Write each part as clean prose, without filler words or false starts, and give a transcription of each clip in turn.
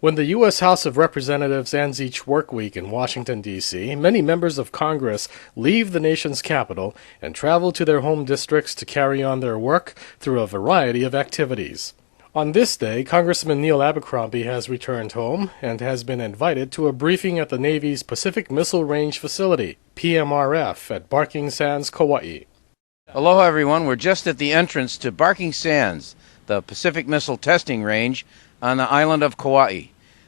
When the U.S. House of Representatives ends each work week in Washington, D.C., many members of Congress leave the nation's capital and travel to their home districts to carry on their work through a variety of activities. On this day, Congressman Abercrombie has returned home and has been invited to a briefing at the Navy's Pacific Missile Range Facility, PMRF, at Barking Sands, Kauai. Aloha, everyone. We're just at the entrance to Barking Sands, the Pacific Missile Testing Range on the island of Kauai.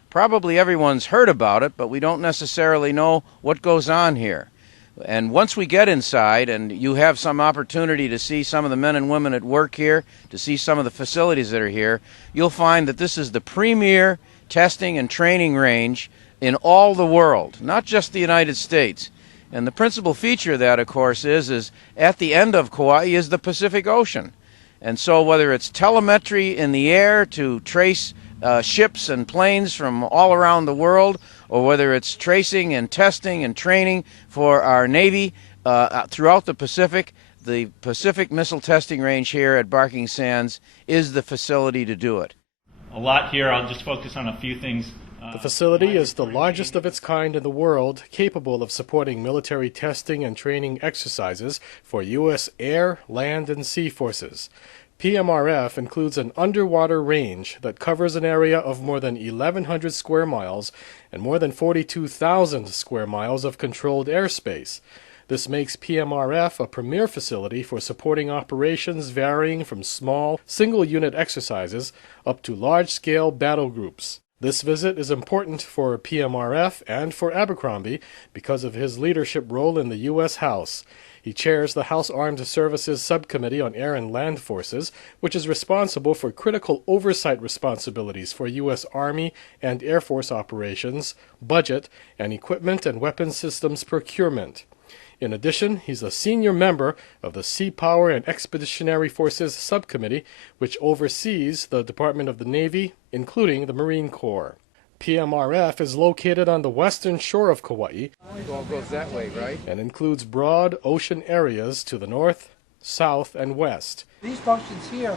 Probably everyone's heard about it, but we don't necessarily know what goes on here. And once we get inside and you have some opportunity to see some of the men and women at work here, to see some of the facilities that are here, you'll find that this is the premier testing and training range in all the world, not just the United States. And the principal feature of that, of course, is at the end of Kauai is the Pacific Ocean. And so whether it's telemetry in the air to trace ships and planes from all around the world, or whether it's tracing and testing and training for our Navy throughout the Pacific Missile Testing Range here at Barking Sands is the facility to do it. A lot here. I'll just focus on a few things. The facility is the largest of its kind in the world, capable of supporting military testing and training exercises for U.S. air, land, and sea forces. PMRF includes an underwater range that covers an area of more than 1,100 square miles and more than 42,000 square miles of controlled airspace. This makes PMRF a premier facility for supporting operations varying from small, single-unit exercises up to large-scale battle groups. This visit is important for PMRF and for Abercrombie because of his leadership role in the U.S. House. He chairs the House Armed Services Subcommittee on Air and Land Forces, which is responsible for critical oversight responsibilities for U.S. Army and Air Force operations, budget, and equipment and weapons systems procurement. In addition, he's a senior member of the Sea Power and Expeditionary Forces Subcommittee, which oversees the Department of the Navy, including the Marine Corps. PMRF is located on the western shore of Kauai. It all goes that way, right? And includes broad ocean areas to the north, south, and west. These functions here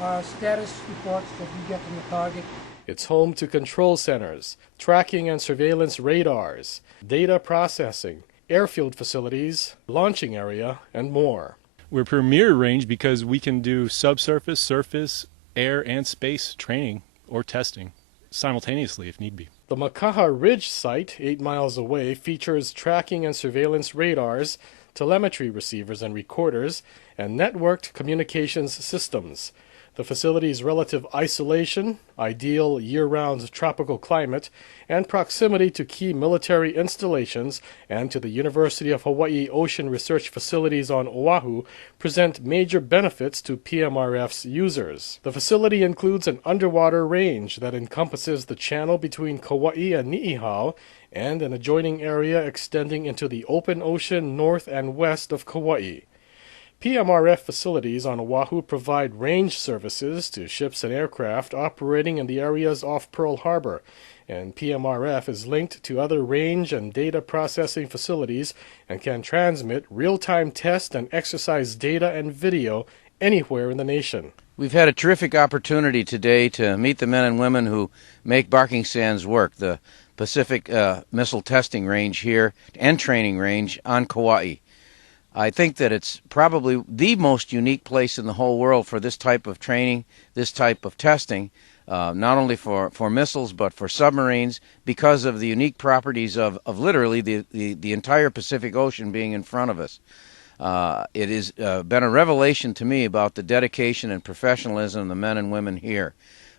are status reports that you get from the target. It's home to control centers, tracking and surveillance radars, data processing, airfield facilities, launching area, and more. We're premier range because we can do subsurface, surface, air, and space training or testing simultaneously if need be. The Makaha Ridge site, 8 miles away, features tracking and surveillance radars, telemetry receivers and recorders, and networked communications systems. The facility's relative isolation, ideal year-round tropical climate, and proximity to key military installations and to the University of Hawaii Ocean Research facilities on Oahu present major benefits to PMRF's users. The facility includes an underwater range that encompasses the channel between Kauai and Ni'ihau and an adjoining area extending into the open ocean north and west of Kauai. PMRF facilities on Oahu provide range services to ships and aircraft operating in the areas off Pearl Harbor, and PMRF is linked to other range and data processing facilities and can transmit real-time test and exercise data and video anywhere in the nation. We've had a terrific opportunity today to meet the men and women who make Barking Sands work, the Pacific Missile Testing Range here and training range on Kauai. I think that it's probably the most unique place in the whole world for this type of training, this type of testing, not only for missiles but for submarines, because of the unique properties of literally the entire Pacific Ocean being in front of us. It has been a revelation to me about the dedication and professionalism of the men and women here.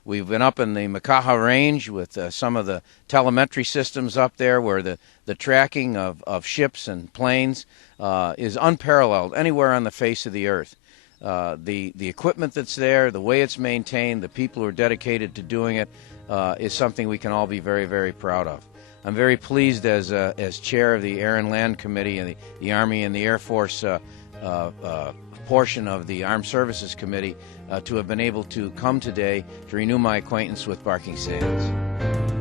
We've been up in the Makaha Range with some of the telemetry systems up there where the tracking of ships and planes is unparalleled anywhere on the face of the earth. The equipment that's there, the way it's maintained, the people who are dedicated to doing it is something we can all be very, very proud of. I'm very pleased as chair of the Air and Land Committee and the Army and the Air Force portion of the Armed Services Committee to have been able to come today to renew my acquaintance with Barking Sands.